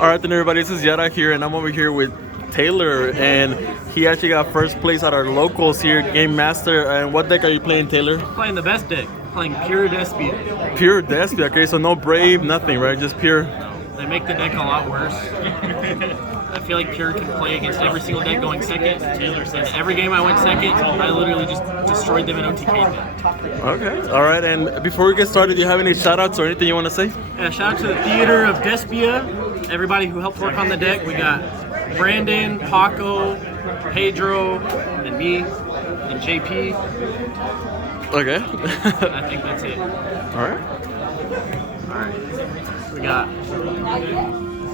All right, then everybody, this is Yara here, and I'm over here with Taylor, and he actually got first place at our locals here, Game Master. And what deck are you playing, Taylor? Playing the best deck, playing pure Despia. Pure Despia, okay, so no Brave, nothing, right? Just pure. They make the deck a lot worse. I feel like Pure can play against every single deck going second. Taylor said every game I went second, I literally just destroyed them in OTK. Okay, all right, and before we get started, do you have any shout-outs or anything you want to say? Yeah, shout out to the Theater of Despia, everybody who helped work on the deck. We got Brandon, Paco, Pedro, and me, and JP. Okay. I think that's it. All right. Alright. We got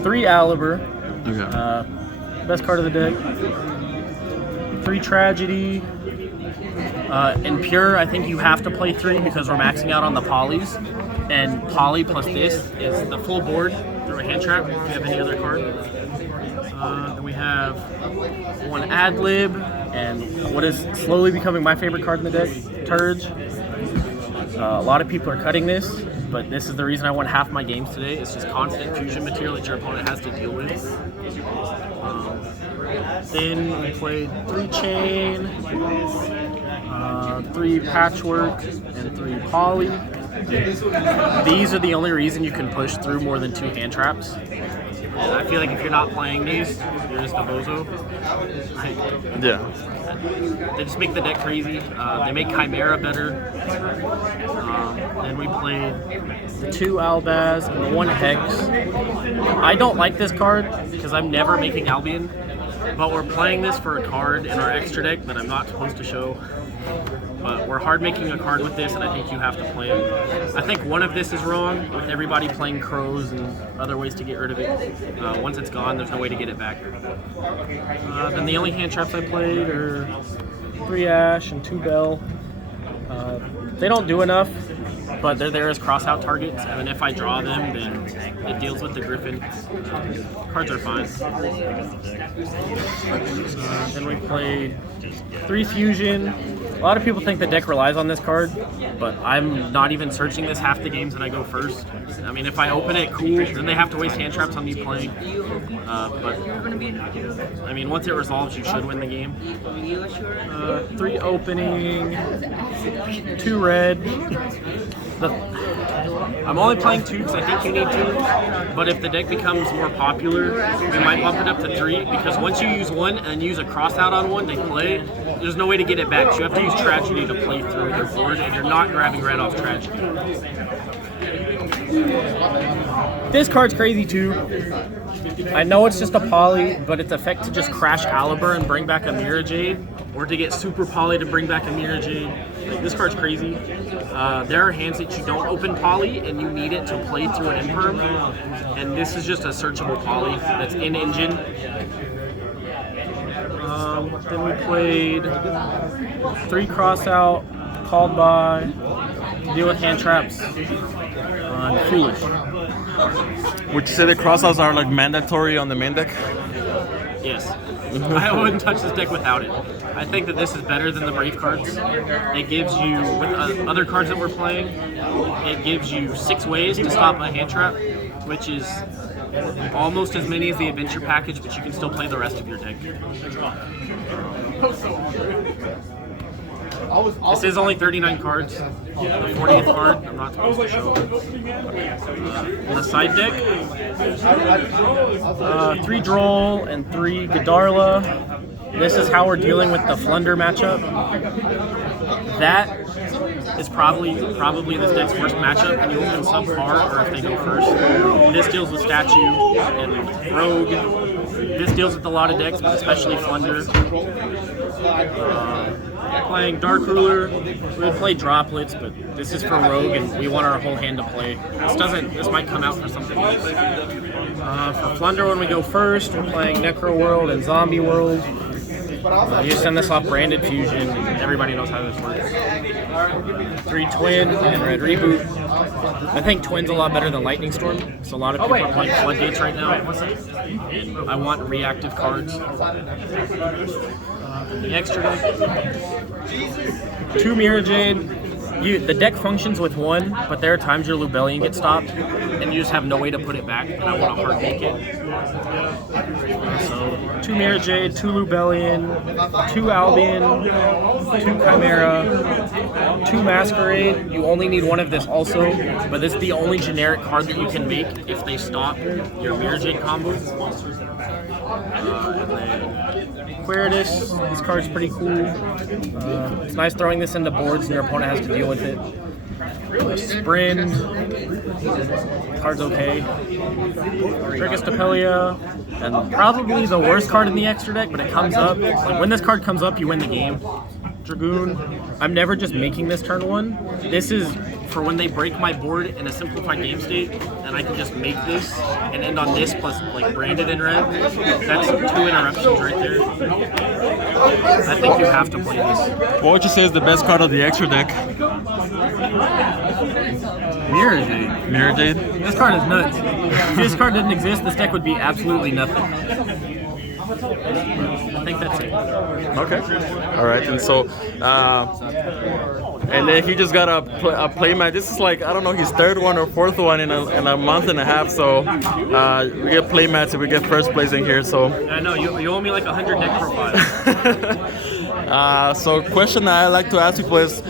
3 Aliber. Okay. Best card of the deck. 3 Tragedy. In Pure, I think you have to play 3 because we're maxing out on the polys. And poly plus this is the full board through a hand trap if you have any other card. Then we have 1 Adlib and what is slowly becoming my favorite card in the deck, Turge. A lot of people are cutting this, but this is the reason I won half my games today. It's just constant fusion material that your opponent has to deal with. Then we played 3 Chain, 3 Patchwork, and 3 Poly. These are the only reason you can push through more than 2 hand traps. And I feel like if you're not playing these, you're just a bozo. Yeah. They just make the deck crazy. They make Chimera better. Then we played the 2 Albaz and the 1 Hex. I don't like this card because I'm never making Albion, but we're playing this for a card in our extra deck that I'm not supposed to show. But we're hard making a card with this, and I think you have to play it. I think one of this is wrong, with everybody playing Crows and other ways to get rid of it. Once it's gone, there's no way to get it back. Then the only hand traps I played are 3 Ash and 2 Bell. They don't do enough, but they're there as cross-out targets, and then if I draw them, then it deals with the Griffin. Cards are fine. Then we played 3 Fusion. A lot of people think the deck relies on this card, but I'm not even searching this half the games that I go first. I mean, if I open it, cool, then they have to waste hand traps on me playing. But, I mean, once it resolves, you should win the game. 3 Opening, 2 Red. I'm only playing 2 because I think you need 2, but if the deck becomes more popular, we might bump it up to 3, because once you use 1 and use a crossout on 1, they play, there's no way to get it back. So you have to use Tragedy to play through your board, and you're not grabbing red off Tragedy. This card's crazy too. I know it's just a poly, but its effect to just crash Aliber and bring back a Mirror Jade, or to get super poly to bring back a Mirror Jade. Like, this card's crazy. There are hands that you don't open poly and you need it to play through an imperm, and this is just a searchable poly that's in engine. Then we played 3 Crossout, Called By, deal with hand traps, Foolish. Would you say the crossouts are like mandatory on the main deck? Yes. I wouldn't touch this deck without it. I think that this is better than the Brave cards. It gives you, with other cards that we're playing, it gives you 6 ways to stop a hand trap, which is almost as many as the adventure package, but you can still play the rest of your deck. This is only 39 cards. The 40th card, I'm not supposed to show. In the side deck, 3 Droll and 3 Godarla. This is how we're dealing with the Flunder matchup. That is probably this deck's worst matchup, and you open subpar or if they go first. This deals with Statue and Rogue. This deals with a lot of decks, but especially Flunder. Playing Dark Ruler. We would play Droplets, but this is for Rogue, and we want our whole hand to play. This might come out for something else. For Flunder, when we go first, we're playing Necro World and Zombie World. You just send this off Branded Fusion, and everybody knows how this works. 3 Twin and Red Reboot. I think Twin's a lot better than Lightning Storm, so a lot of people are playing Floodgates right now. And I want reactive cards. In the extra deck, 2 Mirror Jade, The deck functions with one, but there are times your Lubellion gets stopped, and you just have no way to put it back, and I want to hard make it. So 2 Mirror Jade, 2 Lubellion, 2 Albion, 2 Chimera, 2 Masquerade. You only need one of this also, but this is the only generic card that you can make if they stop your Mirror Jade combo. And then Quiritus, this card's pretty cool. It's nice throwing this into boards and your opponent has to deal with it. Sprint, card's okay. Trigostapelia, and probably the worst card in the extra deck, but it comes up. Like when this card comes up, you win the game. Dragoon. I'm never just making this turn 1. This is for when they break my board in a simplified game state, and I can just make this and end on this plus like branded in red. That's 2 interruptions right there. I think you have to play this. What would you say is the best card of the extra deck? Mirror Jade. Mirror Jade? This card is nuts. If this card didn't exist, this deck would be absolutely nothing. I think that's it. Okay. All right. And so, and then he just got a play match. This is like, I don't know, his 3rd one or 4th one in a month and a half. So we get play match and we get first place in here. So I know you owe me like 100 deck profiles. So question I like to ask people is,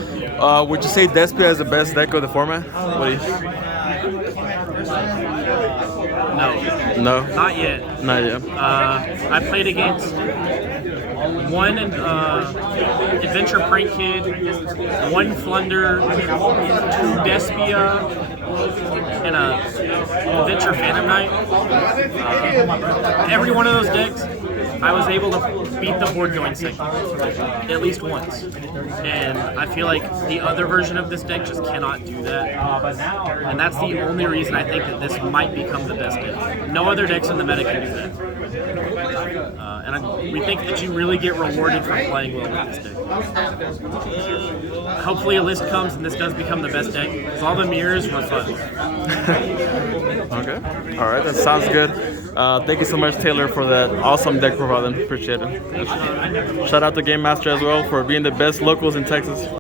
would you say Despia is the best deck of the format? What do you? No. No. Not yet. Not yet. I played against one Adventure Prank Kid, 1 Flunder, 2 Despia, and a Adventure Phantom Knight. Every one of those decks, I was able to beat the board going second, at least once. And I feel like the other version of this deck just cannot do that. And that's the only reason I think that this might become the best deck. No other decks in the meta can do that. We think that you really get rewarded for playing well with this deck. Hopefully a list comes and this does become the best deck, because all the mirrors were fun. Okay. All right. That sounds good. Thank you so much, Taylor, for that awesome deck profile. Appreciate it. Shout out to Game Master as well for being the best locals in Texas.